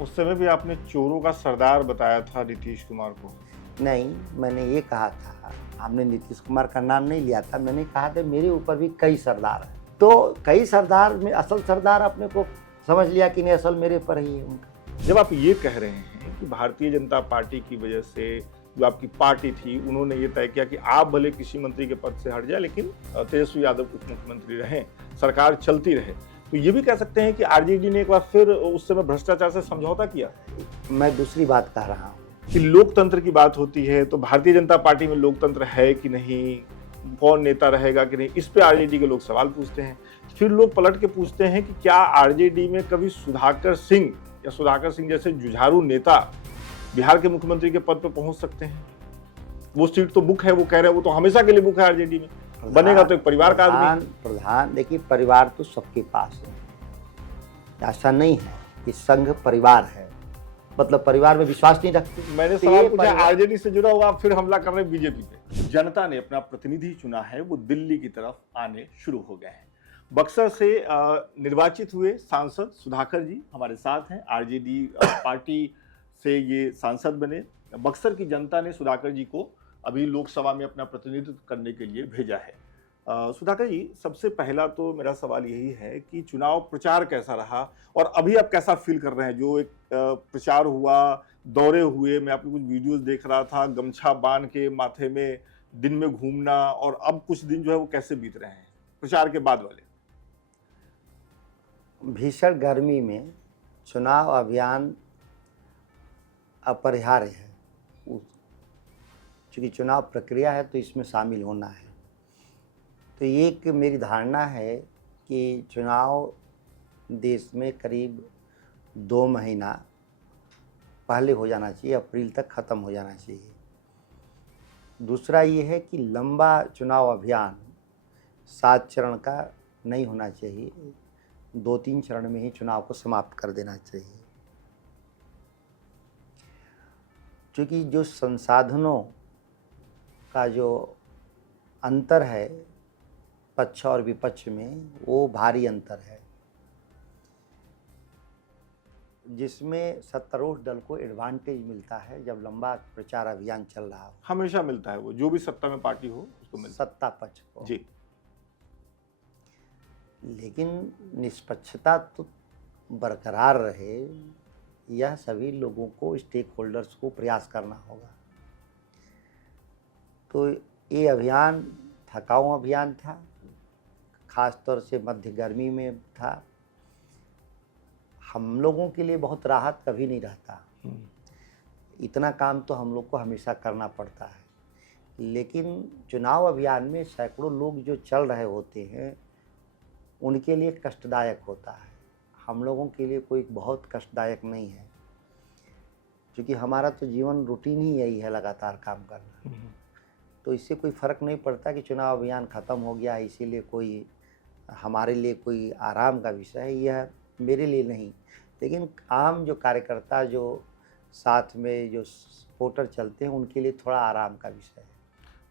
उस समय भी आपने चोरों का सरदार बताया था नीतीश कुमार को। नहीं, मैंने ये कहा था, हमने नीतीश कुमार का नाम नहीं लिया था, मैंने कहा था मेरे ऊपर भी कई सरदार हैं। तो कई सरदार में असल सरदार अपने को समझ लिया कि नहीं, असल मेरे पर ही है उनका। जब आप ये कह रहे हैं कि भारतीय जनता पार्टी की वजह से जो आपकी पार्टी थी, उन्होंने ये तय किया कि आप भले कृषि मंत्री के पद से हट जाए, लेकिन तेजस्वी यादव उप मुख्यमंत्री रहें, सरकार चलती रहे। तो ये भी कह सकते हैं कि आरजेडी ने एक बार फिर उस समय भ्रष्टाचार से समझौता किया। मैं दूसरी बात कह रहा हूँ कि लोकतंत्र की बात होती है, तो भारतीय जनता पार्टी में लोकतंत्र है कि नहीं, कौन नेता रहेगा कि नहीं, इस पे आरजेडी के लोग सवाल पूछते हैं। फिर लोग पलट के पूछते हैं कि क्या आरजेडी में कभी सुधाकर सिंह या सुधाकर सिंह जैसे जुझारू नेता बिहार के मुख्यमंत्री के पद पर पहुंच सकते हैं? वो सीट तो बुक है, वो कह रहे हैं, वो तो हमेशा के लिए बुक है आरजेडी में, बनेगा तो एक परिवार का आदमी। प्रधान देखिए, परिवार तो सबके पास है, ऐसा नहीं है कि संघ परिवार है, मतलब परिवार में विश्वास नहीं रखते। मैंने सवाल पूछा आरजेडी से जुड़ा हुआ, आप फिर हमला कर रहे हैं बीजेपी पे। जनता ने अपना प्रतिनिधि चुना है, वो दिल्ली की तरफ आने शुरू हो गए हैं। बक्सर से निर्वाचित हुए सांसद सुधाकर जी हमारे साथ हैं। आरजेडी पार्टी से ये सांसद बने। बक्सर की जनता ने सुधाकर जी को अभी लोकसभा में अपना प्रतिनिधित्व करने के लिए भेजा है। सुधाकर जी, सबसे पहला तो मेरा सवाल यही है कि चुनाव प्रचार कैसा रहा और अभी आप कैसा फील कर रहे हैं? जो एक प्रचार हुआ, दौरे हुए, मैं आपके कुछ वीडियोस देख रहा था, गमछा बांध के माथे में दिन में घूमना, और अब कुछ दिन जो है वो कैसे बीत रहे हैं प्रचार के बाद वाले? भीषण गर्मी में चुनाव अभियान अपरिहार्य है, चूँकि चुनाव प्रक्रिया है तो इसमें शामिल होना है। तो ये एक मेरी धारणा है कि चुनाव देश में करीब 2 महीना पहले हो जाना चाहिए, अप्रैल तक ख़त्म हो जाना चाहिए। दूसरा ये है कि लंबा चुनाव अभियान 7 चरण का नहीं होना चाहिए, 2-3 चरण में ही चुनाव को समाप्त कर देना चाहिए। क्योंकि जो संसाधनों का जो अंतर है पक्ष और विपक्ष में, वो भारी अंतर है, जिसमें सत्तारूढ़ दल को एडवांटेज मिलता है जब लंबा प्रचार अभियान चल रहा हो। हमेशा मिलता है, वो जो भी सत्ता में पार्टी हो उसको मिलता है, सत्ता पक्ष को जी। लेकिन निष्पक्षता तो बरकरार रहे, यह सभी लोगों को, स्टेक होल्डर्स को प्रयास करना होगा। तो ये अभियान थकाऊ अभियान था, ख़ास तौर से मध्य गर्मी में था। हम लोगों के लिए बहुत राहत कभी नहीं रहता, इतना काम तो हम लोग को हमेशा करना पड़ता है, लेकिन चुनाव अभियान में सैकड़ों लोग जो चल रहे होते हैं उनके लिए कष्टदायक होता है। हम लोगों के लिए कोई बहुत कष्टदायक नहीं है, क्योंकि हमारा तो जीवन रूटीन ही यही है, लगातार काम करना। तो इससे कोई फ़र्क नहीं पड़ता कि चुनाव अभियान ख़त्म हो गया, इसीलिए कोई हमारे लिए कोई आराम का विषय है, यह मेरे लिए नहीं। लेकिन आम जो कार्यकर्ता, जो साथ में जो सपोर्टर चलते हैं, उनके लिए थोड़ा आराम का विषय है।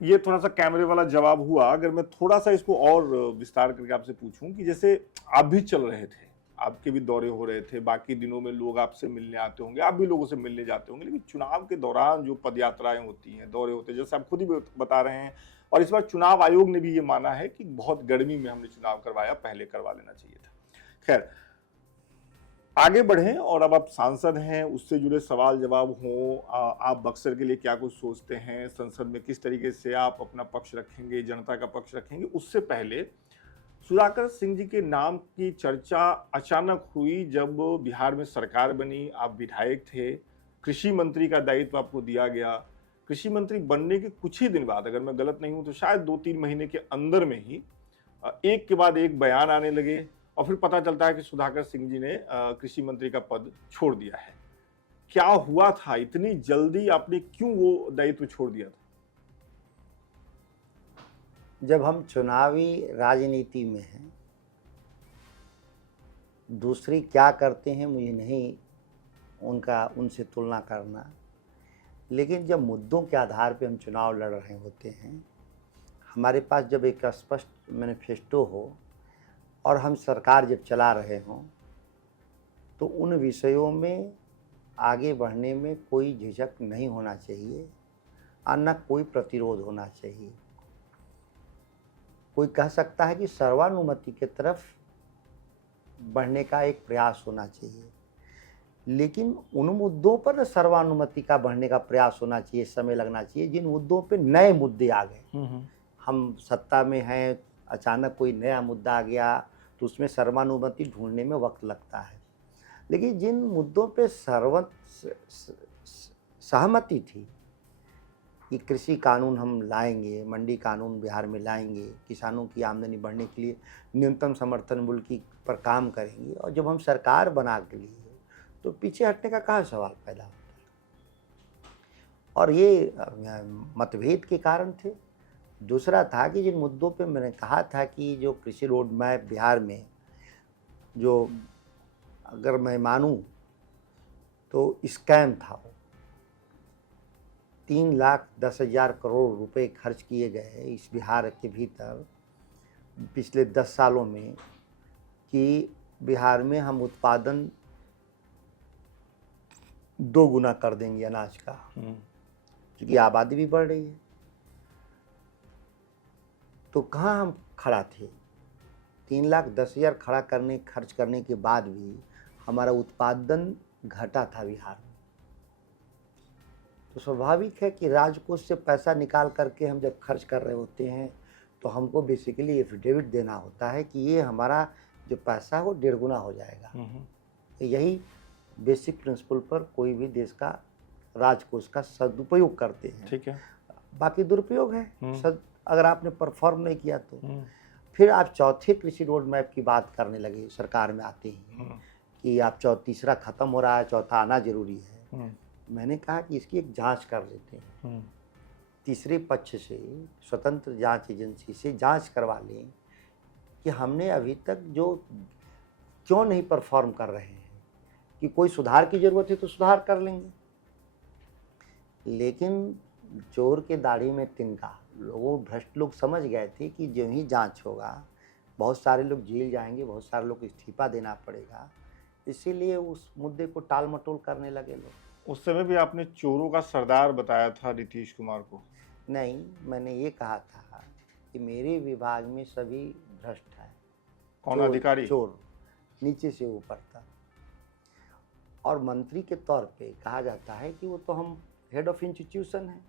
ये थोड़ा सा कैमरे वाला जवाब हुआ। अगर मैं थोड़ा सा इसको और विस्तार करके आपसे पूछूं कि जैसे आप भी चल रहे थे, आपके भी दौरे हो रहे थे, बाकी दिनों में लोग आपसे मिलने आते होंगे, आप भी लोगों से मिलने जाते होंगे, लेकिन चुनाव के दौरान जो पदयात्राएं होती हैं, दौरे होते हैं, जैसे आप खुद ही बता रहे हैं, और इस बार चुनाव आयोग ने भी ये माना है कि बहुत गर्मी में हमने चुनाव करवाया, पहले करवा लेना चाहिए था। खैर, आगे बढ़ें, और अब आप सांसद हैं, उससे जुड़े सवाल जवाब हों। आप बक्सर के लिए क्या कुछ सोचते हैं, संसद में किस तरीके से आप अपना पक्ष रखेंगे, जनता का पक्ष रखेंगे? उससे पहले सुधाकर सिंह जी के नाम की चर्चा अचानक हुई जब बिहार में सरकार बनी, आप विधायक थे, कृषि मंत्री का दायित्व आपको दिया गया। कृषि मंत्री बनने के कुछ ही दिन बाद, अगर मैं गलत नहीं हूं तो शायद 2-3 महीने के अंदर में ही एक के बाद एक बयान आने लगे, और फिर पता चलता है कि सुधाकर सिंह जी ने कृषि मंत्री का पद छोड़ दिया है। क्या हुआ था, इतनी जल्दी आपने क्यों वो दायित्व छोड़ दिया था? जब हम चुनावी राजनीति में हैं, दूसरी क्या करते हैं मुझे नहीं उनसे तुलना करना, लेकिन जब मुद्दों के आधार पे हम चुनाव लड़ रहे होते हैं, हमारे पास जब एक स्पष्ट मैनिफेस्टो हो और हम सरकार जब चला रहे हों, तो उन विषयों में आगे बढ़ने में कोई झिझक नहीं होना चाहिए और न कोई प्रतिरोध होना चाहिए। कोई कह सकता है कि सर्वानुमति की तरफ बढ़ने का एक प्रयास होना चाहिए, लेकिन उन मुद्दों पर सर्वानुमति का बढ़ने का प्रयास होना चाहिए, समय लगना चाहिए जिन मुद्दों पे नए मुद्दे आ गए। हम सत्ता में हैं, अचानक कोई नया मुद्दा आ गया तो उसमें सर्वानुमति ढूंढने में वक्त लगता है। लेकिन जिन मुद्दों पे सहमति थी कि कृषि कानून हम लाएंगे, मंडी कानून बिहार में लाएंगे, किसानों की आमदनी बढ़ने के लिए न्यूनतम समर्थन मूल्य पर काम करेंगे, और जब हम सरकार बना के लिए तो पीछे हटने का कहाँ सवाल पैदा होता है। और ये मतभेद के कारण थे। दूसरा था कि जिन मुद्दों पे मैंने कहा था कि जो कृषि रोड मैप बिहार में, जो अगर मैं मानूं तो स्कैम था, वो 3,10,000 करोड़ रुपए खर्च किए गए इस बिहार के भीतर पिछले 10 सालों में कि बिहार में हम उत्पादन 2 गुना कर देंगे अनाज का, क्योंकि आबादी भी बढ़ रही है। तो कहाँ हम खड़ा थे? 3,10,000 खर्च करने के बाद भी हमारा उत्पादन घटा था बिहार में। तो स्वाभाविक है कि राजकोष से पैसा निकाल करके हम जब खर्च कर रहे होते हैं तो हमको बेसिकली एफिडेविट देना होता है कि ये हमारा जो पैसा है वो 1.5 गुना हो जाएगा। तो यही बेसिक प्रिंसिपल पर कोई भी देश का राजकोष का सदुपयोग करते हैं। ठीक है। बाकी दुरुपयोग है अगर आपने परफॉर्म नहीं किया तो। फिर आप चौथे कृषि रोड मैप की बात करने लगे सरकार में आते ही कि आप तीसरा खत्म हो रहा है, चौथा आना जरूरी है। मैंने कहा कि इसकी एक जांच कर लेते हैं, तीसरे पक्ष से स्वतंत्र जांच एजेंसी से जांच करवा लें कि हमने अभी तक जो क्यों नहीं परफॉर्म कर रहे हैं, कि कोई सुधार की ज़रूरत है तो सुधार कर लेंगे। लेकिन चोर के दाढ़ी में तिनका, लोगों भ्रष्ट लोग समझ गए थे कि जो ही जांच होगा बहुत सारे लोग जेल जाएंगे, बहुत सारे लोग इस्तीफा देना पड़ेगा, इसीलिए उस मुद्दे को टाल मटोल करने लगे लोग। उस समय भी आपने चोरों का सरदार बताया था नीतीश कुमार को। नहीं, मैंने ये कहा था कि मेरे विभाग में सभी भ्रष्ट है। कौन अधिकारी? चोर, नीचे से ऊपर तक। और मंत्री के तौर पे कहा जाता है कि वो तो हम हेड ऑफ इंस्टीट्यूशन है,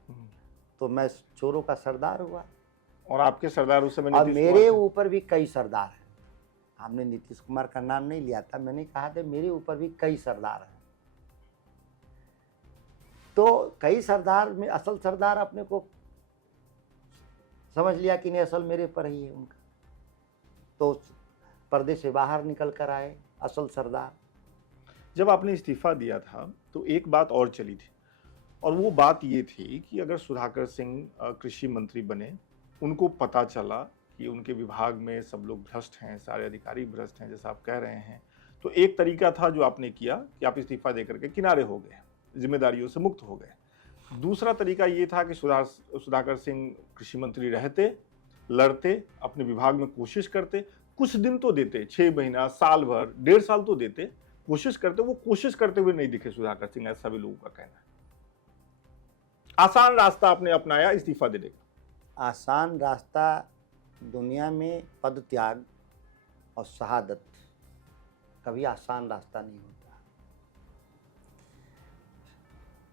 तो मैं चोरों का सरदार हुआ। और आपके सरदार उस समय और मेरे ऊपर भी कई सरदार हैं। हमने नीतीश कुमार का नाम नहीं लिया था, मैंने कहा था मेरे ऊपर भी कई सरदार हैं। तो कई सरदार में असल सरदार अपने को समझ लिया कि नहीं, असल मेरे पर ही है उनका, तो पर्दे से बाहर निकल कर आए असल सरदार। जब आपने इस्तीफा दिया था तो एक बात और चली थी, और वो बात ये थी कि अगर सुधाकर सिंह कृषि मंत्री बने, उनको पता चला कि उनके विभाग में सब लोग भ्रष्ट हैं, सारे अधिकारी भ्रष्ट हैं जैसा आप कह रहे हैं, तो एक तरीका था जो आपने किया कि आप इस्तीफा देकर के किनारे हो गए, जिम्मेदारियों से मुक्त हो गए। दूसरा तरीका ये था कि सुधाकर सिंह कृषि मंत्री रहते, लड़ते, अपने विभाग में कोशिश करते, कुछ दिन तो देते, 6 महीना, साल भर, 1.5 साल तो देते, कोशिश करते। वो कोशिश करते हुए नहीं दिखे सुधाकर सिंह, ऐसा भी लोगों का कहना है। आसान रास्ता आपने अपनाया इस्तीफा देने का। आसान रास्ता दुनिया में पद त्याग और शहादत कभी आसान रास्ता नहीं होता।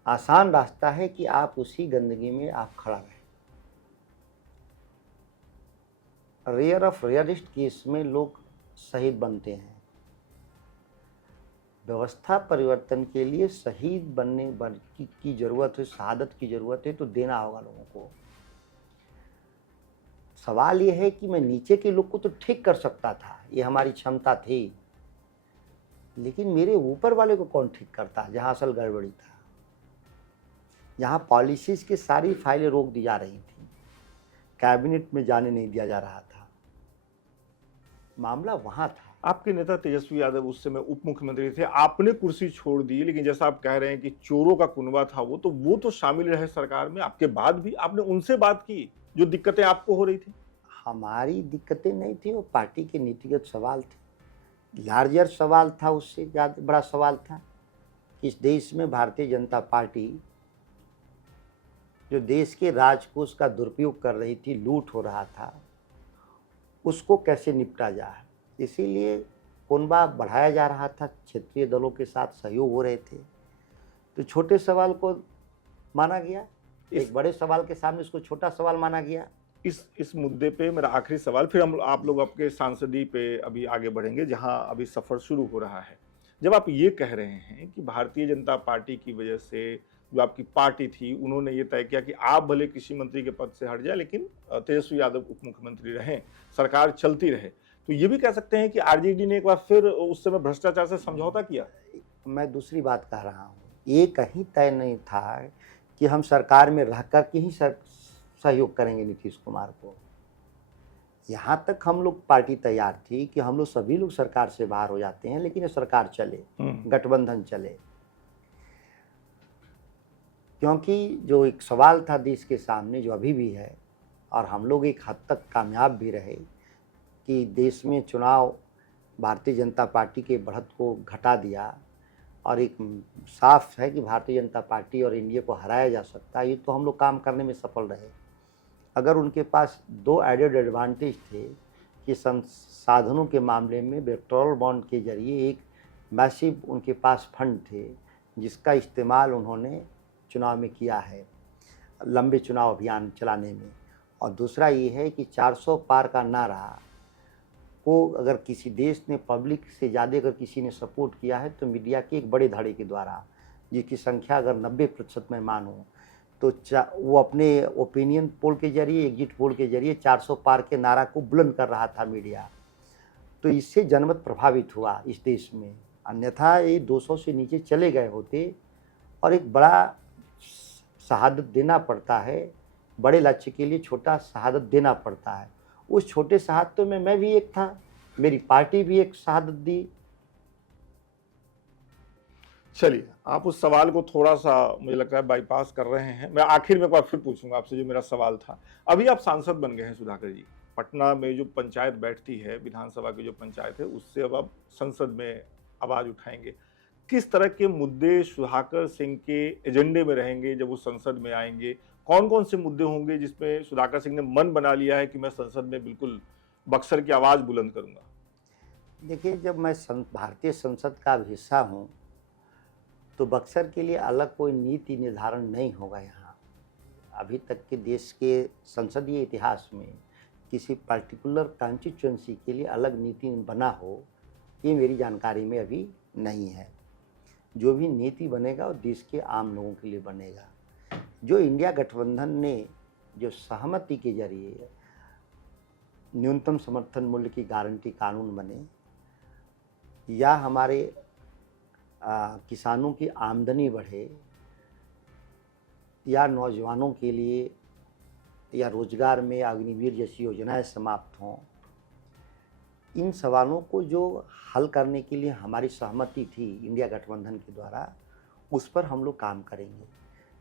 आसान रास्ता है कि आप उसी गंदगी में आप खड़ा रहें। रेयर ऑफ रेयरिस्ट केस में लोग शहीद बनते हैं। व्यवस्था परिवर्तन के लिए शहीद बनने की जरूरत है, शहादत की जरूरत है, तो देना होगा लोगों को। सवाल यह है कि मैं नीचे के लोग को तो ठीक कर सकता था, ये हमारी क्षमता थी, लेकिन मेरे ऊपर वाले को कौन ठीक करता, जहां असल गड़बड़ी था। यहाँ पॉलिसीज की सारी फाइलें रोक दी जा रही थी, कैबिनेट में जाने नहीं दिया जा रहा था, मामला वहां था। आपके नेता तेजस्वी यादव उस समय उप मुख्यमंत्री थे, आपने कुर्सी छोड़ दी, लेकिन जैसा आप कह रहे हैं कि चोरों का कुनबा था वो तो शामिल रहे सरकार में, आपके बाद भी आपने उनसे बात की जो दिक्कतें आपको हो रही थी। हमारी दिक्कतें नहीं थी, वो पार्टी के नीतिगत सवाल थे, लार्जर सवाल था, उससे ज़्यादा बड़ा सवाल था। कि इस देश में भारतीय जनता पार्टी जो देश के राजकोष का दुरुपयोग कर रही थी, लूट हो रहा था, उसको कैसे निपटा जाए। इसीलिए कोनबा बढ़ाया जा रहा था, क्षेत्रीय दलों के साथ सहयोग हो रहे थे। तो छोटे सवाल को माना गया, एक बड़े सवाल के सामने उसको छोटा सवाल माना गया। इस मुद्दे पे मेरा आखिरी सवाल, फिर हम आप लोग आपके सांसदी पे अभी आगे बढ़ेंगे जहां अभी सफर शुरू हो रहा है। जब आप ये कह रहे हैं कि भारतीय जनता पार्टी की वजह से जो आपकी पार्टी थी उन्होंने ये तय किया कि आप भले कृषि मंत्री के पद से हट जाए लेकिन तेजस्वी यादव उप मुख्यमंत्री रहें, सरकार चलती रहे, तो ये भी कह सकते हैं कि आरजेडी ने एक बार फिर उस समय भ्रष्टाचार से समझौता किया। मैं दूसरी बात कह रहा हूँ, ये कहीं तय नहीं था कि हम सरकार में रह कर के ही सहयोग करेंगे नीतीश कुमार को। यहाँ तक हम लोग पार्टी तैयार थी कि हम लोग सभी लोग सरकार से बाहर हो जाते हैं, लेकिन ये सरकार चले, गठबंधन चले। क्योंकि जो एक सवाल था देश के सामने, जो अभी भी है, और हम लोग एक हद तक कामयाब भी रहे कि देश में चुनाव भारतीय जनता पार्टी के बढ़त को घटा दिया, और एक साफ है कि भारतीय जनता पार्टी और एनडीए को हराया जा सकता है। ये तो हम लोग काम करने में सफल रहे। अगर उनके पास दो एडेड एडवांटेज थे कि संसाधनों के मामले में इलेक्टोरल बॉन्ड के जरिए एक मैसिव उनके पास फंड थे जिसका इस्तेमाल उन्होंने चुनाव में किया है, लंबे चुनाव अभियान चलाने में। और दूसरा ये है कि 400 पार का नारा को अगर किसी देश ने पब्लिक से ज़्यादा अगर किसी ने सपोर्ट किया है तो मीडिया के एक बड़े धड़े के द्वारा, जिसकी संख्या अगर 90% में मानूं तो वो अपने ओपिनियन पोल के जरिए, एग्जिट पोल के जरिए 400 पार के नारा को बुलंद कर रहा था मीडिया। तो इससे जनमत प्रभावित हुआ इस देश में, अन्यथा ये 200 से नीचे चले गए होते। और एक बड़ा शहादत देना पड़ता है, बड़े लक्ष्य के लिए छोटा शहादत देना पड़ता है। उस छोटे शहादतों में मैं भी एक था, मेरी पार्टी भी एक शहादत दी। चलिए, आप उस सवाल को थोड़ा सा मुझे लगता है बाईपास कर रहे हैं। मैं आखिर में एक बार फिर पूछूंगा आपसे जो मेरा सवाल था। अभी आप सांसद बन गए हैं सुधाकर जी, पटना में जो पंचायत बैठती है, विधानसभा की जो पंचायत है, उससे अब आप संसद में आवाज उठाएंगे। किस तरह के मुद्दे सुधाकर सिंह के एजेंडे में रहेंगे जब वो संसद में आएंगे? कौन कौन से मुद्दे होंगे जिसमें सुधाकर सिंह ने मन बना लिया है कि मैं संसद में बिल्कुल बक्सर की आवाज बुलंद करूंगा? देखिए, जब मैं भारतीय संसद का हिस्सा हूँ तो बक्सर के लिए अलग कोई नीति निर्धारण नहीं होगा। यहाँ अभी तक के देश के संसदीय इतिहास में किसी पर्टिकुलर कॉन्स्टिट्यूएंसी के लिए अलग नीति बना हो, ये मेरी जानकारी में अभी नहीं है। जो भी नीति बनेगा वो देश के आम लोगों के लिए बनेगा। जो इंडिया गठबंधन ने जो सहमति के जरिए न्यूनतम समर्थन मूल्य की गारंटी कानून बने, या हमारे किसानों की आमदनी बढ़े, या नौजवानों के लिए या रोजगार में अग्निवीर जैसी योजनाएं समाप्त हों, इन सवालों को जो हल करने के लिए हमारी सहमति थी इंडिया गठबंधन के द्वारा, उस पर हम लोग काम करेंगे।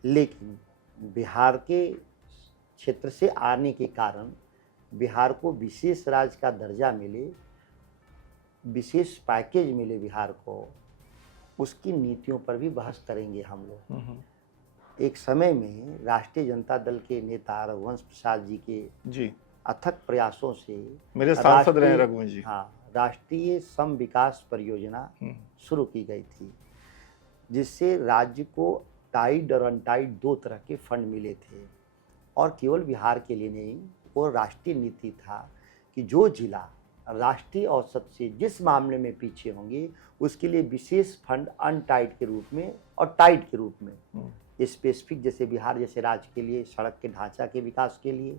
लेकिन बिहार के क्षेत्र से आने के कारण बिहार को विशेष राज्य का दर्जा मिले, विशेष पैकेज मिले बिहार को, उसकी नीतियों पर भी बहस करेंगे हम लोग। एक समय में राष्ट्रीय जनता दल के नेता रघुवंश प्रसाद जी के अथक प्रयासों से मेरे सांसद रहे रघुवंश जी, राष्ट्रीय सम विकास परियोजना शुरू की गई थी, जिससे राज्य को टाइड और अनटाइड दो तरह के फंड मिले थे। और केवल बिहार के लिए नहीं, वो राष्ट्रीय नीति था कि जो जिला राष्ट्रीय औसत से जिस मामले में पीछे होंगे उसके लिए विशेष फंड अनटाइड के रूप में और टाइड के रूप में, स्पेसिफिक जैसे बिहार जैसे राज्य के लिए सड़क के ढांचा के विकास के लिए,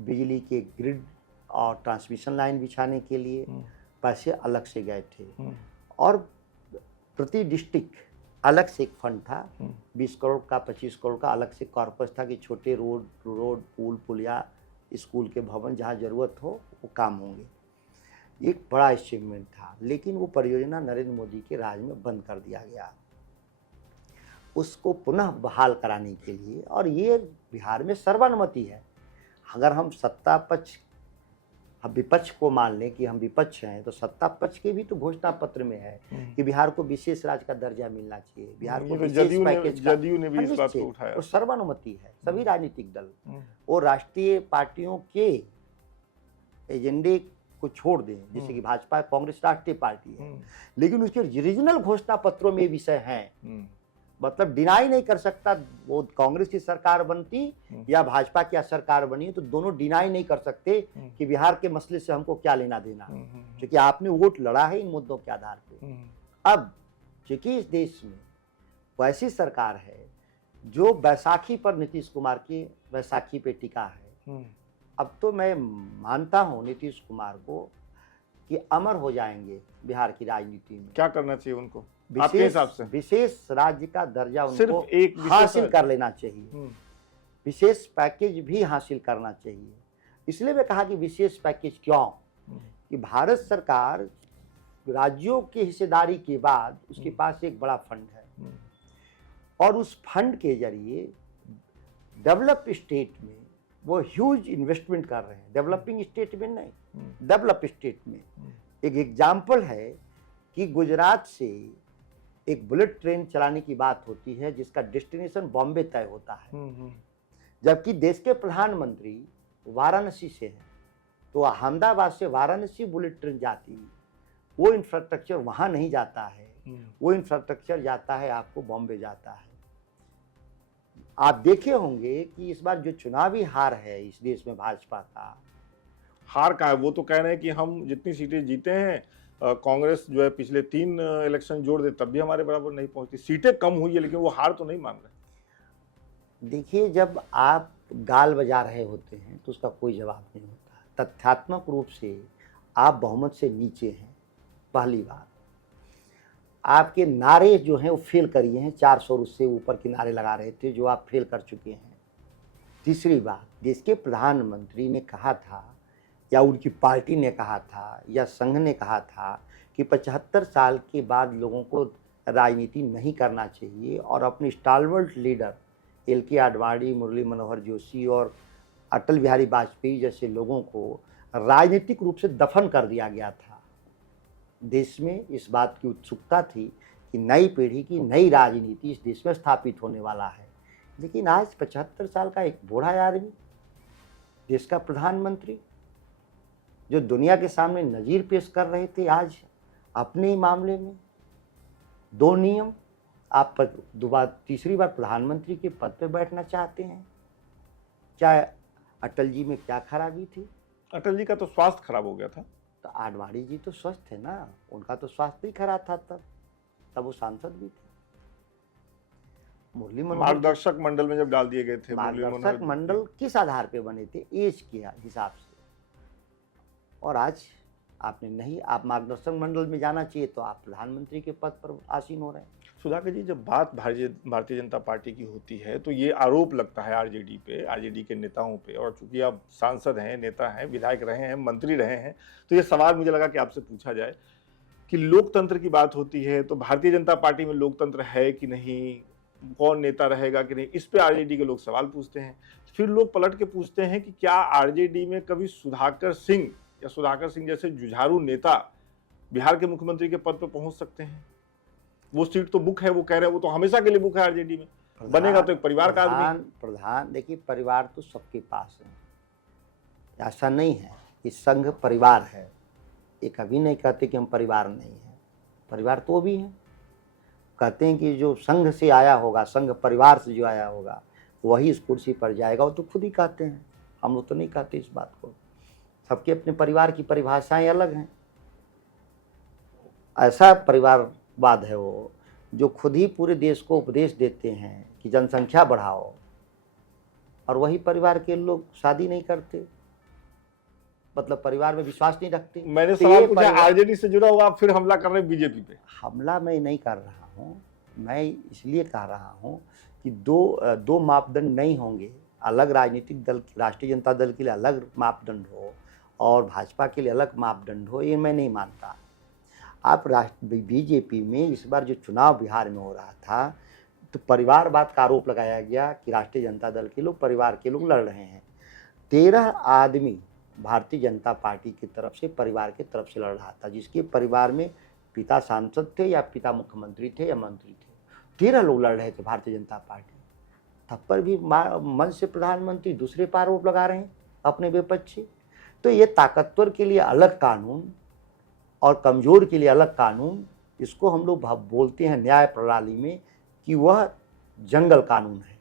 बिजली के ग्रिड और ट्रांसमिशन लाइन बिछाने के लिए पैसे अलग से गए थे। और प्रति डिस्ट्रिक्ट अलग से एक फंड था, 20 करोड़ का, 25 करोड़ का अलग से कॉर्पस था कि छोटे रोड पुल पुलिया, स्कूल के भवन जहाँ ज़रूरत हो वो काम होंगे। एक बड़ा अचीवमेंट था, लेकिन वो परियोजना नरेंद्र मोदी के राज में बंद कर दिया गया। उसको पुनः बहाल कराने के लिए, और ये बिहार में सर्वानुमति है, अगर हम सत्ता पक्ष हम विपक्ष को मान लें कि हम विपक्ष हैं, तो सत्ता पक्ष के भी तो घोषणा पत्र में है कि बिहार को विशेष राज्य का दर्जा मिलना चाहिए, बिहार को ये तो विशेष पैकेज का। जदयू ने भी इस बात को उठाया। और सर्वानुमति है, सभी राजनीतिक दल और राष्ट्रीय पार्टियों के एजेंडे को छोड़ दें, जैसे कि भाजपा कांग्रेस राष्ट्रीय पार्टी है, लेकिन उसके रीजनल घोषणा पत्रों में विषय हैं। मतलब डिनाई नहीं कर सकता, वो कांग्रेस की सरकार बनती या भाजपा की सरकार बनी तो दोनों डिनाई नहीं कर सकते कि बिहार के मसले से हमको क्या लेना देना, क्योंकि आपने वोट लड़ा है इन मुद्दों के आधार पे। अब चूंकि इस देश में वैसी सरकार है जो बैसाखी पर नीतीश कुमार की बैसाखी पे टिका है, अब तो मैं मानता हूं नीतीश कुमार को कि अमर हो जाएंगे बिहार की राजनीति में। क्या करना चाहिए उनको आपके हिसाब से? विशेष राज्य का दर्जा सिर्फ उनको एक हासिल कर लेना चाहिए, विशेष पैकेज भी हासिल करना चाहिए। इसलिए मैं कहा कि विशेष पैकेज क्यों, कि भारत सरकार राज्यों की हिस्सेदारी के बाद उसके पास एक बड़ा फंड है और उस फंड के जरिए डेवलप स्टेट में वो ह्यूज इन्वेस्टमेंट कर रहे हैं, डेवलपिंग स्टेट में नहीं, डेवलप स्टेट में। एक एग्जाम्पल है कि गुजरात से एक बुलेट ट्रेन चलाने की बात होती है जिसका डेस्टिनेशन बॉम्बे तय होता है, जबकि देश के प्रधानमंत्री वाराणसी से हैं, तो अहमदाबाद से वाराणसी बुलेट ट्रेन जाती है, वो इंफ्रास्ट्रक्चर वहाँ नहीं जाता है, वो इंफ्रास्ट्रक्चर जाता है आपको बॉम्बे जाता है। आप देखे होंगे कि इस बार जो चुनावी हार है इस देश में भाजपा का, हार का है वो तो कह रहे हैं कि हम जितनी सीटें जीते हैं कांग्रेस जो है पिछले 3 इलेक्शन जोड़ दे तब भी हमारे बराबर नहीं पहुंचती, सीटें कम हुई है लेकिन वो हार तो नहीं मान रहे। देखिए जब आप गाल बजा रहे होते हैं तो उसका कोई जवाब नहीं होता। तथ्यात्मक रूप से आप बहुमत से नीचे हैं, पहली बात। आपके नारे जो हैं वो फेल करिए हैं, 400 से ऊपर के नारे लगा रहे थे जो आप फेल कर चुके हैं। तीसरी बात, देश के प्रधानमंत्री ने कहा था या उनकी पार्टी ने कहा था या संघ ने कहा था कि 75 साल के बाद लोगों को राजनीति नहीं करना चाहिए और अपने स्टालवर्ट लीडर LK आडवाणी, मुरली मनोहर जोशी और अटल बिहारी वाजपेयी जैसे लोगों को राजनीतिक रूप से दफन कर दिया गया था। देश में इस बात की उत्सुकता थी कि नई पीढ़ी की नई राजनीति इस देश में स्थापित होने वाला है, लेकिन आज 75 साल का एक बूढ़ा आदमी देश का प्रधानमंत्री जो दुनिया के सामने नज़ीर पेश कर रहे थे, आज अपने ही मामले में 2 नियम, आप तीसरी बार प्रधानमंत्री के पद पर बैठना चाहते हैं। क्या अटल जी में क्या खराबी थी? अटल जी का तो स्वास्थ्य खराब हो गया था। तो आडवाणी जी तो स्वस्थ थे ना, उनका तो स्वास्थ्य ही खराब था, तब वो सांसद भी थे। मुरली मनोहर मार्गदर्शक मंडल में जब डाल दिए गए थे, मार्गदर्शक मंडल किस आधार पे बने थे? एज के हिसाब से। और आज आपने नहीं, आप मार्गदर्शक मंडल में जाना चाहिए तो आप प्रधानमंत्री के पद पर आसीन हो रहे हैं। सुधाकर जी, जब बात भारतीय जनता पार्टी की होती है तो ये आरोप लगता है आरजेडी पे, आरजेडी के नेताओं पे, और चूंकि आप सांसद हैं, नेता हैं, विधायक रहे हैं, मंत्री रहे हैं, तो ये सवाल मुझे लगा कि आपसे पूछा जाए कि लोकतंत्र की बात होती है तो भारतीय जनता पार्टी में लोकतंत्र है कि नहीं, कौन नेता रहेगा कि नहीं, इस पे आरजेडी के लोग सवाल पूछते हैं। फिर लोग पलट के पूछते हैं कि क्या आरजेडी में कभी सुधाकर सिंह या सुधाकर सिंह जैसे जुझारू नेता बिहार के मुख्यमंत्री के पद पर पहुंच सकते हैं? वो सीट तो बुक है, वो कह रहे हैं, वो तो हमेशा के लिए बुक है आरजेडी में, बनेगा तो एक परिवार का आदमी। प्रधान देखिए, परिवार तो सबके पास है, ऐसा नहीं है कि संघ परिवार है। ये कभी नहीं कहते कि हम परिवार नहीं है, परिवार तो भी है। कहते हैं कि जो संघ से आया होगा, संघ परिवार से जो आया होगा वही इस कुर्सी पर जाएगा, वो तो खुद ही कहते हैं, हम लोग तो नहीं कहते इस बात को। सबके अपने परिवार की परिभाषाएं अलग हैं। ऐसा परिवारवाद है वो जो खुद ही पूरे देश को उपदेश देते हैं कि जनसंख्या बढ़ाओ, और वही परिवार के लोग शादी नहीं करते, मतलब परिवार में विश्वास नहीं रखते। मैंने सवाल पूछा, आरजेडी से जुड़ा हुआ, आप फिर हमला कर रहे हैं बीजेपी पे। हमला मैं नहीं कर रहा हूँ, मैं इसलिए कह रहा हूँ कि दो मापदंड नहीं होंगे। अलग राजनीतिक दल, राष्ट्रीय जनता दल के लिए अलग मापदंड हो और भाजपा के लिए अलग मापदंड हो, ये मैं नहीं मानता। आप बीजेपी में इस बार जो चुनाव बिहार में हो रहा था तो परिवारवाद का आरोप लगाया गया कि राष्ट्रीय जनता दल के लोग, परिवार के लोग लड़ रहे हैं। 13 आदमी भारतीय जनता पार्टी की तरफ से, परिवार की तरफ से लड़ रहा था, जिसके परिवार में पिता सांसद थे या पिता मुख्यमंत्री थे या मंत्री थे। 13 लोग लड़ रहे थे भारतीय जनता पार्टी, तब पर भी मंच से प्रधानमंत्री दूसरे पर आरोप लगा रहे हैं अपने विपक्ष से। तो ये ताकतवर के लिए अलग कानून और कमजोर के लिए अलग कानून, इसको हम लोग बोलते हैं न्याय प्रणाली में कि वह जंगल कानून है।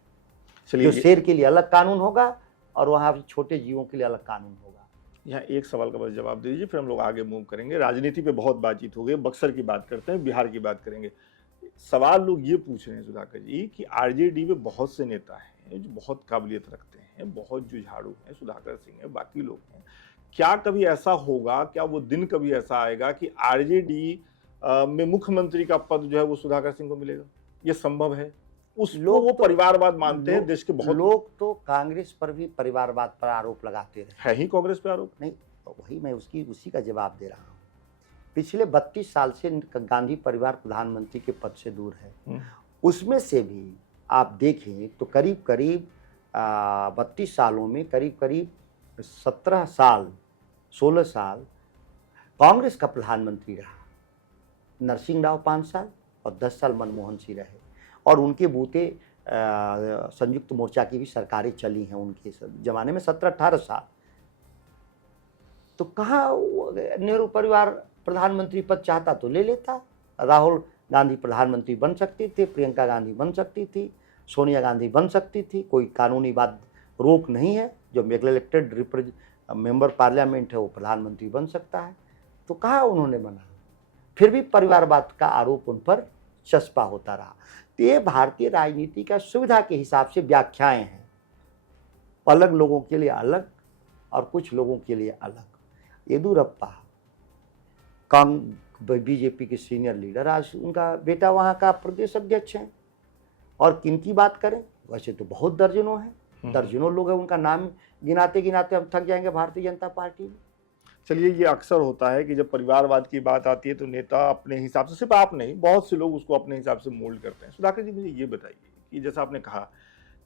जो शेर के लिए अलग कानून होगा और वहाँ छोटे जीवों के लिए अलग कानून होगा। यहाँ एक सवाल का बस जवाब दे दीजिए, फिर हम लोग आगे मूव करेंगे। राजनीति पे बहुत बातचीत हो गई, बक्सर की बात करते हैं, बिहार की बात करेंगे। सवाल लोग ये पूछ रहे हैं सुधाकर जी कि आरजेडी में बहुत से नेता हैं जो बहुत काबिलियत रखते हैं, बहुत जुझारू हैं, सुधाकर सिंह है, बाकी लोग हैं। क्या कभी ऐसा होगा, क्या वो दिन कभी ऐसा आएगा कि आरजेडी में मुख्यमंत्री का पद जो है वो सुधाकर सिंह को मिलेगा? ये संभव है? उस लोग वो परिवारवाद मानते हैं, देश के बहुत लोग तो कांग्रेस पर भी परिवारवाद पर आरोप लगाते रहे। है ही कांग्रेस पे आरोप? नहीं, वही मैं उसी का जवाब दे रहा हूँ। पिछले 32 साल से गांधी परिवार प्रधानमंत्री के पद से दूर है। उसमें से भी आप देखें तो करीब 32 सालों में करीब 17 साल 16 साल कांग्रेस का प्रधानमंत्री रहा। नरसिंह राव 5 साल और 10 साल मनमोहन सिंह रहे, और उनके बूते संयुक्त मोर्चा की भी सरकारें चली हैं उनके जमाने में 17-18 साल। तो कहाँ नेहरू परिवार प्रधानमंत्री पद चाहता तो ले लेता। राहुल गांधी प्रधानमंत्री बन सकते थे, प्रियंका गांधी बन सकती थी, सोनिया गांधी बन सकती थी, कोई कानूनी बात रोक नहीं है। जो इलेक्टेड मेंबर पार्लियामेंट है वो प्रधानमंत्री बन सकता है। तो कहाँ उन्होंने बना? फिर भी परिवारवाद का आरोप उन पर चस्पा होता रहा। तो ये भारतीय राजनीति का सुविधा के हिसाब से व्याख्याएं हैं, अलग लोगों के लिए अलग और कुछ लोगों के लिए अलग। येदियुरप्पा बीजेपी के सीनियर लीडर, आज उनका बेटा वहाँ का प्रदेश अध्यक्ष है। और किन की बात करें, वैसे तो बहुत दर्जनों हैं, दर्जनों लोग हैं, उनका नाम गिनाते गिनाते हम थक जाएंगे भारतीय जनता पार्टी में। चलिए, ये अक्सर होता है कि जब परिवारवाद की बात आती है तो नेता अपने हिसाब से, सिर्फ आप नहीं, बहुत से लोग उसको अपने हिसाब से मोल्ड करते हैं। सुधाकर जी, मुझे ये बताइए कि जैसा आपने कहा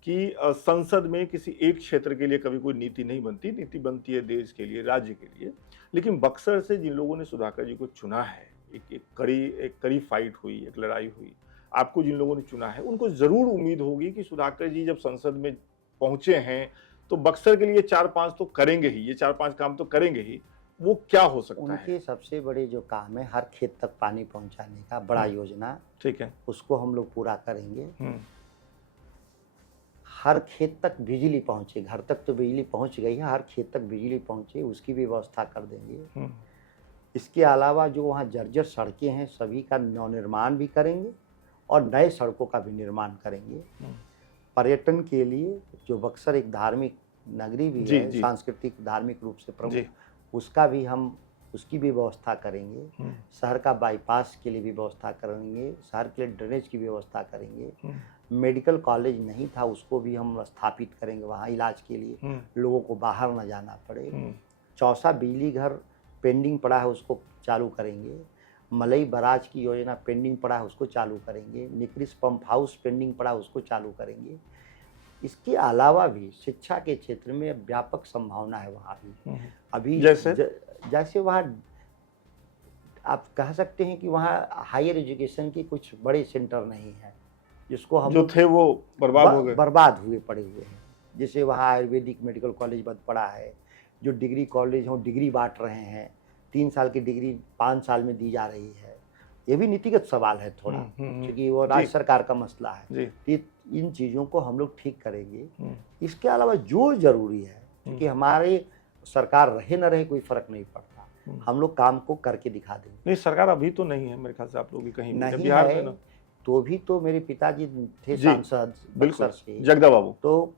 कि संसद में किसी एक क्षेत्र के लिए कभी कोई नीति नहीं बनती, नीति बनती है देश के लिए, राज्य के लिए। लेकिन बक्सर से जिन लोगों ने सुधाकर जी को चुना है, एक कड़ी फाइट हुई, एक लड़ाई हुई, आपको जिन लोगों ने चुना है उनको जरूर उम्मीद होगी कि सुधाकर जी जब संसद में पहुंचे हैं तो बक्सर के लिए 4-5 तो करेंगे ही, ये 4-5 काम तो करेंगे ही। वो क्या हो सकता है? उनके सबसे बड़े जो काम है, हर खेत तक पानी पहुंचाने का बड़ा योजना, ठीक है, उसको हम लोग पूरा करेंगे। हर खेत तक बिजली पहुंचे, घर तक तो बिजली पहुंच गई है, हर खेत तक बिजली पहुंचे उसकी भी व्यवस्था कर देंगे। इसके अलावा जो वहाँ जर्जर सड़कें हैं सभी का नवनिर्माण भी करेंगे और नए सड़कों का भी निर्माण करेंगे। पर्यटन के लिए जो बक्सर एक धार्मिक नगरी भी है, सांस्कृतिक धार्मिक रूप से प्रमुख, उसका भी हम उसकी भी व्यवस्था करेंगे। शहर का बाईपास के लिए भी व्यवस्था करेंगे, शहर के लिए ड्रेनेज की व्यवस्था करेंगे। मेडिकल कॉलेज नहीं था, उसको भी हम स्थापित करेंगे वहाँ इलाज के लिए, लोगों को बाहर न जाना पड़े। चौसा बिजली घर पेंडिंग पड़ा है, उसको चालू करेंगे। मलई बराज की योजना पेंडिंग पड़ा है, उसको चालू करेंगे। निक्रिस पंप हाउस पेंडिंग पड़ा है, उसको चालू करेंगे। इसके अलावा भी शिक्षा के क्षेत्र में व्यापक संभावना है वहाँ भी। अभी जैसे वहाँ आप कह सकते हैं कि वहाँ हायर एजुकेशन के कुछ बड़े सेंटर नहीं है, जिसको हम जो थे वो बर्बाद हुए पड़े हुए हैं। जैसे वहाँ आयुर्वेदिक मेडिकल कॉलेज बंद पड़ा है, जो डिग्री कॉलेज हो डिग्री बांट रहे हैं, 3 साल की डिग्री 5 साल में दी जा रही है। ये भी नीतिगत सवाल है थोड़ा, क्योंकि वो राज्य सरकार का मसला है। इन चीज़ों को हम लोग ठीक करेंगे। इसके अलावा जो जरूरी है, क्योंकि हमारे सरकार रहे न रहे कोई फर्क नहीं पड़ता, हम लोग काम को करके दिखा देंगे। नहीं, सरकार अभी तो नहीं है मेरे ख्याल से, आप लोग भी कहीं नहीं बिहार है में ना। तो भी तो मेरे पिताजी थे सांसद बक्सर से, जगदा बाबू, तो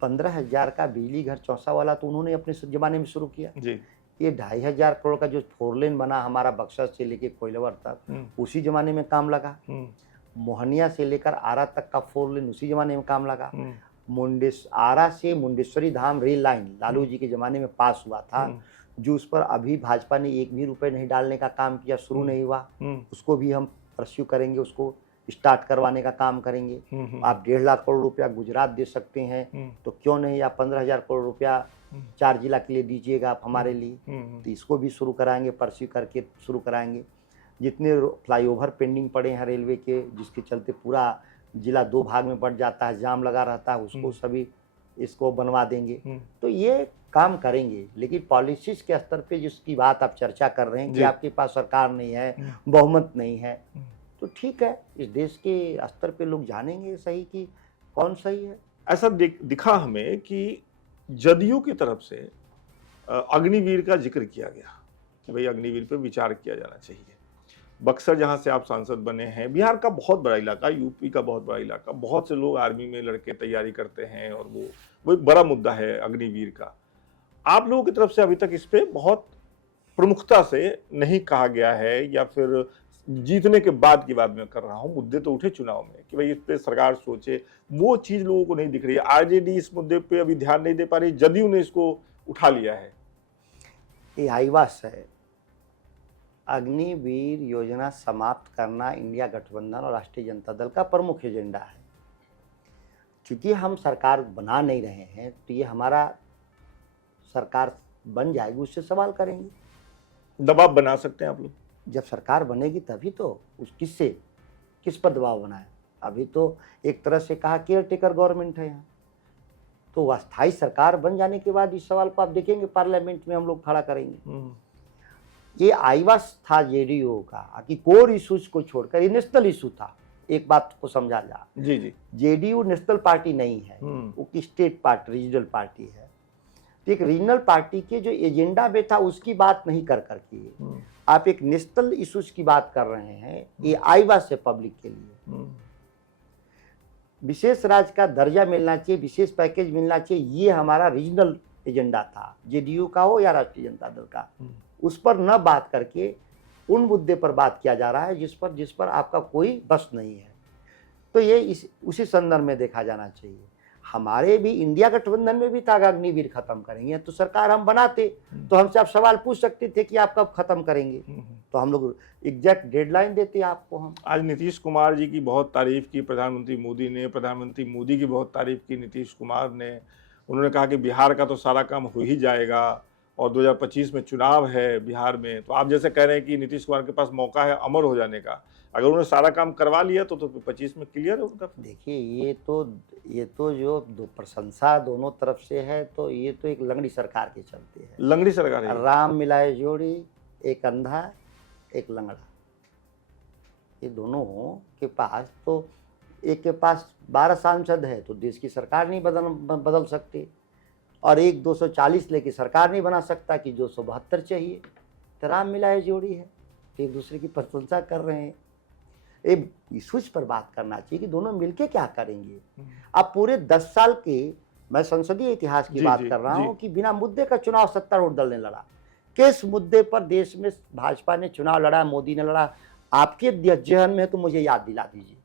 15,000 का बिजली घर चौसा वाला तो उन्होंने अपने जमाने में शुरू किया जी। ये 2,500 करोड़ का जो 4 लेन बना हमारा बक्सर से लेके कोइलवर तक, उसी जमाने में काम लगा। मोहनिया से लेकर आरा तक का 4 लेन उसी जमाने में काम लगा। आरा से मुंडेश्वरी धाम रेल लाइन लालू जी के जमाने में पास हुआ था, जो उस पर अभी भाजपा ने 1 भी रुपए नहीं डालने का काम किया, शुरू नहीं हुआ। उसको भी हम परस्यू करेंगे, उसको स्टार्ट करवाने का काम करेंगे। आप 1.5 लाख करोड़ रुपया गुजरात दे सकते हैं, तो क्यों नहीं आप 15,000 करोड़ रुपया 4 जिला के लिए दीजिएगा आप हमारे लिए। तो इसको भी शुरू कराएंगे, परस्यू करके शुरू कराएंगे। जितने फ्लाईओवर पेंडिंग पड़े हैं रेलवे के, जिसके चलते पूरा जिला 2 भाग में बढ़ जाता है, जाम लगा रहता है, उसको सभी इसको बनवा देंगे। तो ये काम करेंगे। लेकिन पॉलिसीज के स्तर पे जिसकी बात आप चर्चा कर रहे हैं कि आपके पास सरकार नहीं है, बहुमत नहीं है, तो ठीक है, इस देश के स्तर पे लोग जानेंगे सही कि कौन सही है। ऐसा दिखा हमें कि जदयू की तरफ से अग्निवीर का जिक्र किया गया कि भाई अग्निवीर पे विचार किया जाना चाहिए। बक्सर जहां से आप सांसद बने हैं, बिहार का बहुत बड़ा इलाका, यूपी का बहुत बड़ा इलाका, बहुत से लोग आर्मी में लड़के तैयारी करते हैं और वो एक बड़ा मुद्दा है अग्निवीर का। आप लोगों की तरफ से अभी तक इस पे बहुत प्रमुखता से नहीं कहा गया है, या फिर जीतने के बाद की बात मैं कर रहा हूं, मुद्दे तो उठे चुनाव में कि भाई इस पे सरकार सोचे, वो चीज लोगों को नहीं दिख रही है। आरजेडी इस मुद्दे पे अभी ध्यान नहीं दे पा रही, जदयू ने इसको उठा लिया है। ये आईवास है। अग्निवीर योजना समाप्त करना इंडिया गठबंधन और राष्ट्रीय जनता दल का प्रमुख एजेंडा है। क्योंकि हम सरकार बना नहीं रहे हैं, तो ये हमारा सरकार बन जाएगी उससे सवाल करेंगे। दबाव बना सकते हैं आप लोग? जब सरकार बनेगी तभी तो उस किस पर दबाव बनाए। अभी तो एक तरह से कहा केयर टेकर गवर्नमेंट है यहाँ, तो अस्थायी सरकार बन जाने के बाद इस सवाल को आप देखेंगे पार्लियामेंट में हम लोग खड़ा करेंगे। ये आईवास था जेडीयू का कि कोर इशूज को छोड़कर ये नेशनल इशू था। एक बात को समझा जा, जी जी, जेडीयू नेशनल पार्टी नहीं है, वो की स्टेट पार्टी, रीजनल पार्टी है। तो एक रीजनल पार्टी के जो एजेंडा में था उसकी बात नहीं कर करके आप एक नेशनल इशूज की बात कर रहे हैं। ये आईवास है पब्लिक के लिए। विशेष राज्य का दर्जा मिलना चाहिए, विशेष पैकेज मिलना चाहिए, ये हमारा रीजनल एजेंडा था, जेडीयू का हो या राष्ट्रीय जनता दल का। उस पर न बात करके उन मुद्दे पर बात किया जा रहा है जिस पर आपका कोई बस नहीं है। तो ये उसी संदर्भ में देखा जाना चाहिए। हमारे भी इंडिया गठबंधन में भी था अग्निवीर खत्म करेंगे, तो सरकार हम बनाते तो हमसे आप सवाल पूछ सकते थे कि आप कब खत्म करेंगे, तो हम लोग एग्जैक्ट डेडलाइन देते आपको। हम आज नीतीश कुमार जी की बहुत तारीफ की प्रधानमंत्री मोदी ने, प्रधानमंत्री मोदी की बहुत तारीफ की नीतीश कुमार ने। उन्होंने कहा कि बिहार का तो सारा काम हो ही जाएगा और 2025 में चुनाव है बिहार में। तो आप जैसे कह रहे हैं कि नीतीश कुमार के पास मौका है अमर हो जाने का, अगर उन्होंने सारा काम करवा लिया तो 25 में क्लियर है उनका। देखिए ये तो जो दो प्रशंसा दोनों तरफ से है, तो ये तो एक लंगड़ी सरकार के चलते है। लंगड़ी सरकार है। राम मिलाए जोड़ी, एक अंधा एक लंगड़ा। ये दोनों के पास तो, एक के पास 12 सांसद है तो देश की सरकार नहीं बदल सकते, और एक 240 लेके सरकार नहीं बना सकता कि 272 चाहिए। तो राम मिलाए जोड़ी है, एक दूसरे की प्रशंसा कर रहे हैं। एक इशूज पर बात करना चाहिए कि दोनों मिलके क्या करेंगे। अब पूरे 10 साल के, मैं संसदीय इतिहास की बात कर रहा हूं कि बिना मुद्दे का चुनाव सत्तारूढ़ दल ने लड़ा। किस मुद्दे पर देश में भाजपा ने चुनाव लड़ा, मोदी ने लड़ा, आपके जहन में है तो मुझे याद दिला दीजिए,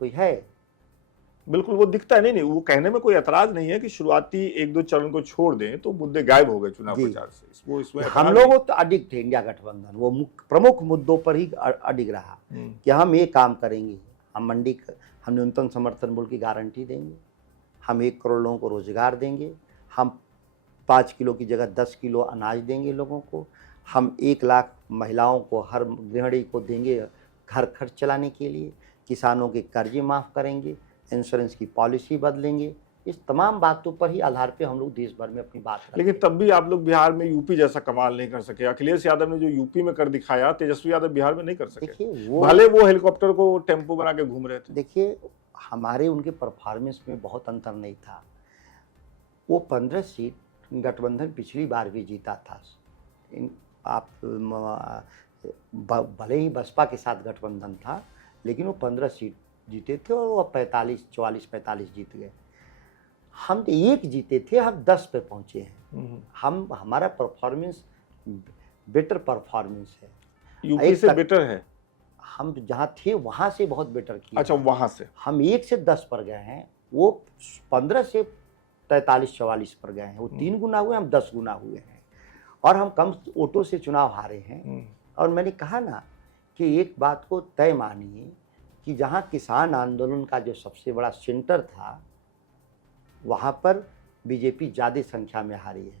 कोई है? बिल्कुल, वो दिखता है। नहीं, वो कहने में कोई ऐतराज नहीं है कि शुरुआती 1-2 चरण को छोड़ दें तो मुद्दे गायब हो गए चुनाव प्रचार से। वो इसमें हम लोग तो अडिग थे, इंडिया गठबंधन वो प्रमुख मुद्दों पर ही अडिग रहा कि हम ये काम करेंगे, हम हम न्यूनतम समर्थन मूल्य की गारंटी देंगे, हम 1 करोड़ लोगों को रोजगार देंगे, हम 5 किलो की जगह 10 किलो अनाज देंगे लोगों को, हम 1 लाख महिलाओं को, हर गृहिणी को देंगे घर खर्च चलाने के लिए, किसानों के कर्जे माफ़ करेंगे, इंश्योरेंस की पॉलिसी बदलेंगे। इस तमाम बातों पर ही आधार पे हम लोग देश भर में अपनी बात रखते हैं। लेकिन तब भी आप लोग बिहार में यूपी जैसा कमाल नहीं कर सके। अखिलेश यादव ने जो यूपी में कर दिखाया, तेजस्वी यादव बिहार में नहीं कर सके। देखिए भले वो हेलीकॉप्टर को टेम्पो बना के घूम रहे थे। देखिए हमारे उनके परफॉर्मेंस में बहुत अंतर नहीं था। वो 15 सीट गठबंधन पिछली बार भी जीता था। आप भले ही बसपा के साथ गठबंधन था, लेकिन वो 15 सीट जीते थे और वो 44 जीत गए। हम तो 1 जीते थे, हम 10 पे पहुंचे हैं। हमारा परफॉर्मेंस बेटर परफॉर्मेंस है, यूपी से बेटर है। हम जहाँ थे वहाँ से बहुत बेटर किया। अच्छा, वहाँ से हम 1 से 10 पर गए हैं, वो 15 से 43-44 पर गए हैं। वो 3 गुना हुए, हम 10 गुना हुए हैं, और हम कम वोटों से चुनाव हारे हैं। और मैंने कहा ना कि एक बात को तय मानिए कि जहाँ किसान आंदोलन का जो सबसे बड़ा सेंटर था, वहाँ पर बीजेपी ज़्यादा संख्या में हारी है।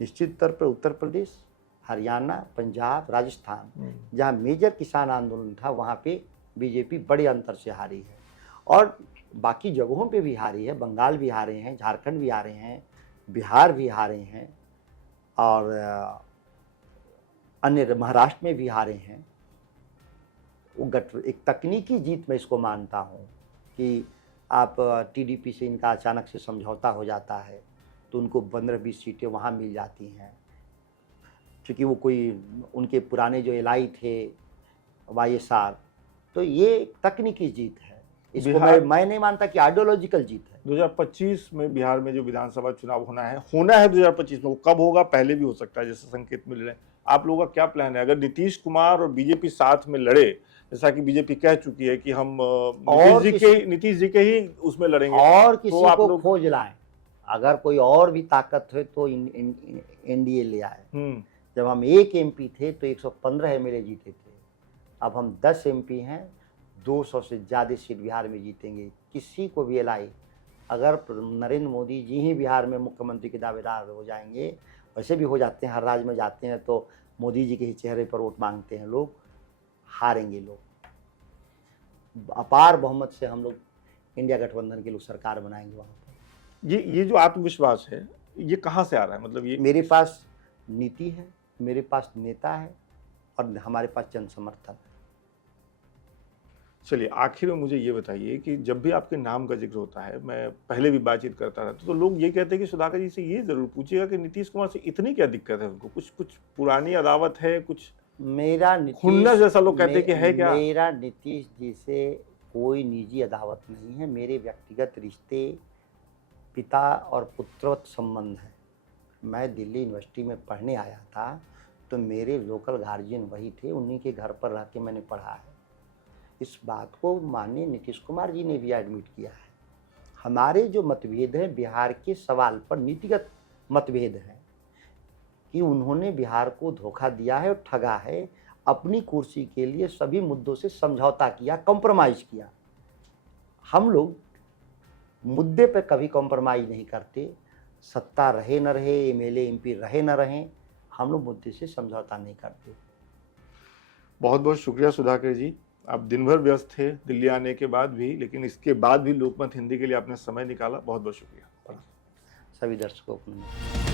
निश्चित तौर पर उत्तर प्रदेश, हरियाणा, पंजाब, राजस्थान, जहाँ मेजर किसान आंदोलन था, वहाँ पे बीजेपी बड़े अंतर से हारी है। और बाकी जगहों पे भी हारी है, बंगाल भी हारे हैं, झारखंड भी हारे हैं, बिहार भी हारे हैं, और अन्य महाराष्ट्र में भी हारे हैं। वो एक तकनीकी जीत मैं इसको मानता हूँ कि आप टीडीपी से इनका अचानक से समझौता हो जाता है तो उनको 15-20 सीटें वहाँ मिल जाती हैं, क्योंकि वो कोई उनके पुराने जो एलआई थे वाईएसआर, तो ये एक तकनीकी जीत है। इसको मैं नहीं मानता कि आइडियोलॉजिकल जीत है। 2025 में बिहार में जो विधानसभा चुनाव होना है 2025 में, वो कब होगा पहले भी हो सकता है जैसे संकेत मिल रहे हैं। आप लोगों का क्या प्लान है अगर नीतीश कुमार और बीजेपी साथ में लड़े, जैसा कि बीजेपी कह चुकी है कि हम नीतीश जी के ही उसमें लड़ेंगे, और किसी तो को खोज लाएं, अगर कोई और भी ताकत है तो एनडीए ले आए। जब हम 1 एमपी थे तो 115 एमएलए जीते थे, अब हम 10 एमपी हैं, 200 से ज़्यादा सीट बिहार में जीतेंगे। किसी को भी लाई, अगर नरेंद्र मोदी जी ही बिहार में मुख्यमंत्री के दावेदार हो जाएंगे, वैसे भी हो जाते हैं, हर राज्य में जाते हैं तो मोदी जी के ही चेहरे पर वोट मांगते हैं लोग, हारेंगे लोग। अपार बहुमत से हम लोग इंडिया गठबंधन के लोग सरकार बनाएंगे वहाँ पर। ये जो आत्मविश्वास है ये कहाँ से आ रहा है? मतलब ये मेरे पास नीति है, मेरे पास नेता है और हमारे पास जन समर्थन है। चलिए आखिर में मुझे ये बताइए कि जब भी आपके नाम का जिक्र होता है, मैं पहले भी बातचीत करता रहता तो लोग ये कहते हैं कि सुधाकर जी से ये जरूर पूछिएगा कि नीतीश कुमार से इतनी क्या दिक्कत है उनको, कुछ पुरानी अदावत है, कुछ मेरा खुन्नस जैसा लोग कहते हैं कि है क्या? मेरा नीतीश जी से कोई निजी अदावत नहीं है, मेरे व्यक्तिगत रिश्ते पिता और पुत्रवत संबंध है। मैं दिल्ली यूनिवर्सिटी में पढ़ने आया था तो मेरे लोकल गार्जियन वही थे, उन्हीं के घर पर रह के मैंने पढ़ा है। इस बात को माननीय नीतीश कुमार जी ने भी एडमिट किया है। हमारे जो मतभेद हैं बिहार के सवाल पर नीतिगत मतभेद हैं कि उन्होंने बिहार को धोखा दिया है और ठगा है, अपनी कुर्सी के लिए सभी मुद्दों से समझौता किया, कॉम्प्रोमाइज़ किया। हम लोग मुद्दे पर कभी कॉम्प्रोमाइज़ नहीं करते, सत्ता रहे न रहे, एमएलए एमपी रहे न रहे, हम लोग मुद्दे से समझौता नहीं करते। बहुत बहुत शुक्रिया सुधाकर जी, आप दिन भर व्यस्त थे दिल्ली आने के बाद भी, लेकिन इसके बाद भी लोकमत हिंदी के लिए आपने समय निकाला, बहुत बहुत शुक्रिया। सभी दर्शकों को